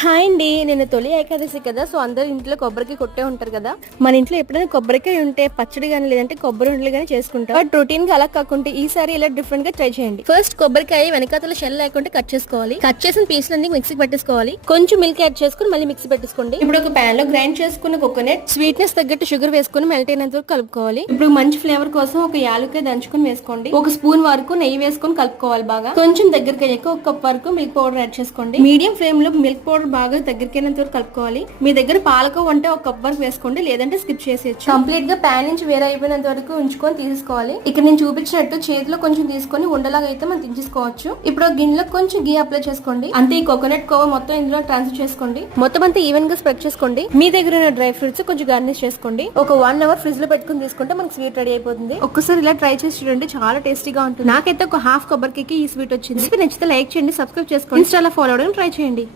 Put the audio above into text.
Hi అండి, నేను తొలి ఏకాదశి కదా. సో అందరు ఇంట్లో కొబ్బరికి కొట్టే ఉంటారు కదా. మన ఇంట్లో ఎప్పుడైనా కొబ్బరికాయ ఉంటే పచ్చడి గానీ లేదంటే కొబ్బరి ఉండలు గానీ చేసుకుంటాం. బట్ రొటీన్ గా అలా కాకుండా ఈసారి ఇలా డిఫరెంట్ గా ట్రై చేయండి. ఫస్ట్ కొబ్బరికాయ వెనకాతల షెల్ లేకుండా కట్ చేసుకోవాలి. కట్ చేసిన పీసులన్నీ మిక్సీకి పెట్టేసుకోవాలి. కొంచెం మిల్క్ యాడ్ చేసుకుని మళ్ళీ మిక్సీ పెట్టేసుకోండి. ఇప్పుడు ఒక ప్యాన్ లో గ్రైండ్ చేసుకున్న కోకోనట్ స్వీట్నెస్ తగ్గట్టు షుగర్ వేసుకుని మెల్ట్ అయినంత వరకు కలుపుకోవాలి. ఇప్పుడు మంచి ఫ్లేవర్ కోసం ఒక యాలకాయ దంచుకుని వేసుకోండి. ఒక స్పూన్ వరకు నెయ్యి వేసుకొని కలుపుకోవాలి. బాగా కొంచెం దగ్గరికి అయ్యాక ఒక కప్ వరకు మిల్క్ పౌడర్ యాడ్ చేసుకోండి. మీడియం ఫ్లేమ్ లో మిల్క్ పౌడర్ బాగా దగ్గరికైనంత వరకు కలుపుకోవాలి. మీ దగ్గర పాలకో ఉంటే ఒక కప్ వరకు వేసుకోండి, లేదంటే స్కిప్ చేసేయచ్చు. కంప్లీట్ గా ప్యాన్ నుంచి వేరే అయిపోయినంత వరకు ఉంచుకొని తీసుకోవాలి. ఇక్కడ నేను చూపించినట్టు చేతిలో కొంచెం తీసుకొని ఉండలాగా అయితే మనం తీసుకోవచ్చు. ఇప్పుడు గిన్నెలో కొంచెం గీ అప్లై చేసుకోండి. అంతే ఈ కోకోనట్ కోవా మొత్తం ఇందులో ట్రాన్స్ఫర్ చేసుకోండి. మొత్తం అంతా ఈవెన్ గా స్ప్రెడ్ చేసుకోండి. మీ దగ్గర ఉన్న డ్రై ఫ్రూట్స్ కొంచెం గార్నిష్ చేసుకోండి. ఒక 1 అవర్ ఫ్రిడ్జ్ లో పెట్టుకుని తీసుకుంటే మనకి స్వీట్ రెడీ అయిపోతుంది. ఒక్కసారి ఇలా ట్రై చేసి చూడండి, చాలా టేస్టీగా ఉంటుంది. నాకైతే ఒక హాఫ్ కొబ్బరికాయకి ఈ స్వీట్ వచ్చింది. నచ్చితే లైక్ చేయండి, సబ్స్క్రైబ్ చేసుకోండి, ఇన్స్టాలో ఫాలో అవడం ట్రై చేయండి.